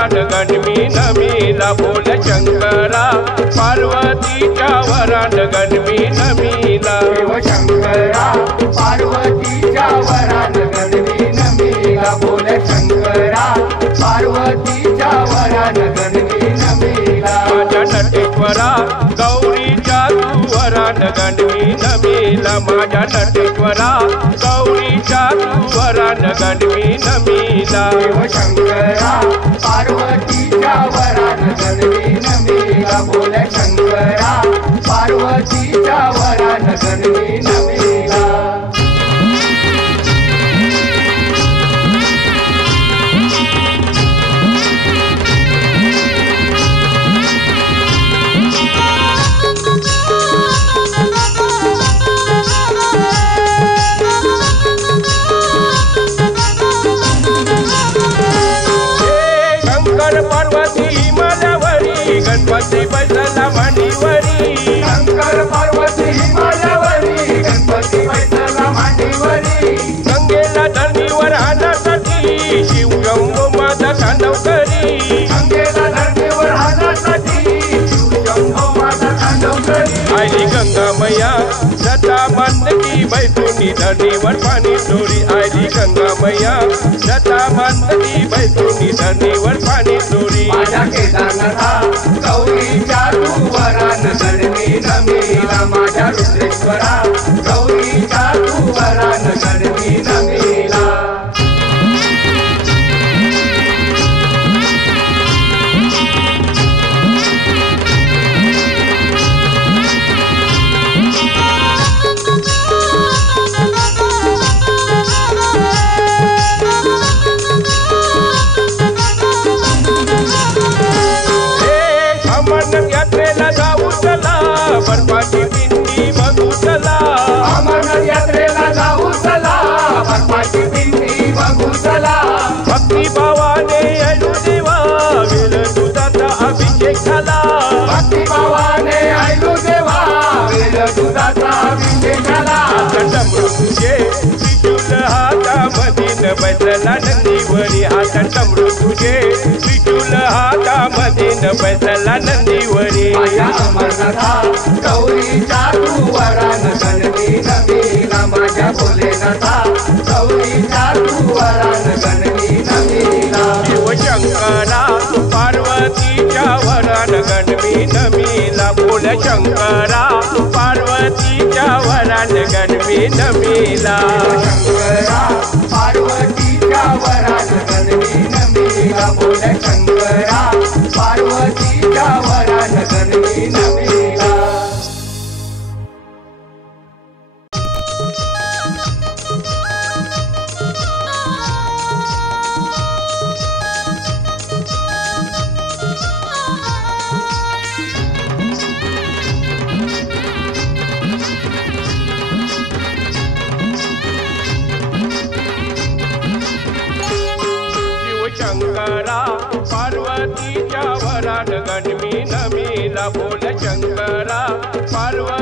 वरान गणमी नमीला बोल शंकरा पार्वतीच्या वरान गणमी नमीला शिव शंकरा पार्वतीच्या वरान गणमी नमीला बोल शंकरा पार्वतीच्या वरान गणमी नमीला माझ्या नटेश्वरा गौरीच्या तू वरान गणमी नमीला माझ्या नटेश्वरा गौरीच्या तू वरान गणमी नमीला शिव शंकरा पार्वतीच्या वरान गणमी नमीला बोल शंकरा पार्वतीच्या वरान गणमी नमीला गणपती बैसला मांडीवरी शंकर पार्वती हिमालयावरी गणपती बैसला मांडीवरी गंगेला धरणीवर आणण्यासाठी शिव शंभो माझा तांडव करी गंगेला धरणीवर आणण्यासाठी शिव शंभो माझा तांडव करी आली गंगा मैया लता मांडकी बैसुनी धरणीवर पाणी चोरी आली गंगा मैया लता मांडकी बैसुनी धरणीवर पाणी चोरी माझ्या केदारनाथा गौरीच्या तू वरान गणमी नमीला माझ्या रुद्रेश्वरा गौरीच्या तू वरान गणमी नमीला यात्रेला जाऊ चला बर्फाची पिंडी बघू चला अमरनाथ यात्रेला जाऊ चला बर्फाची पिंडी बघू चला भक्ती भावाने ऐलू देवा वेल दुधाचा अभिषेक झाला भक्ती भावाने ऐलू देवा वेल दुधाचा अभिषेक झाला डमरू तुझे त्रिशूल हातामधीन बैसला नंदीवरी हात डमरू तुझे त्रिशूल हातामधीन बैसला नंदीवरी माझ्या अमरनाथा गौरीच्या तू वरान गणमी नमीला माझ्या भोलेनाथा गौरीच्या तू वरान गणमी नमीला शिव शंकरा पार्वतीच्या वरान गणमी नमीला बोल शंकरा पार्वतीच्या वरान गणमी नमीला शंकरा पार्वतीच्या वरान गणमी नमीला बोल शंकरा पार्वतीच्या वरान गणमी नमीला शंकरा पार्वतीच्या वरान गणमी नमीला बोल शंकरा पार्वती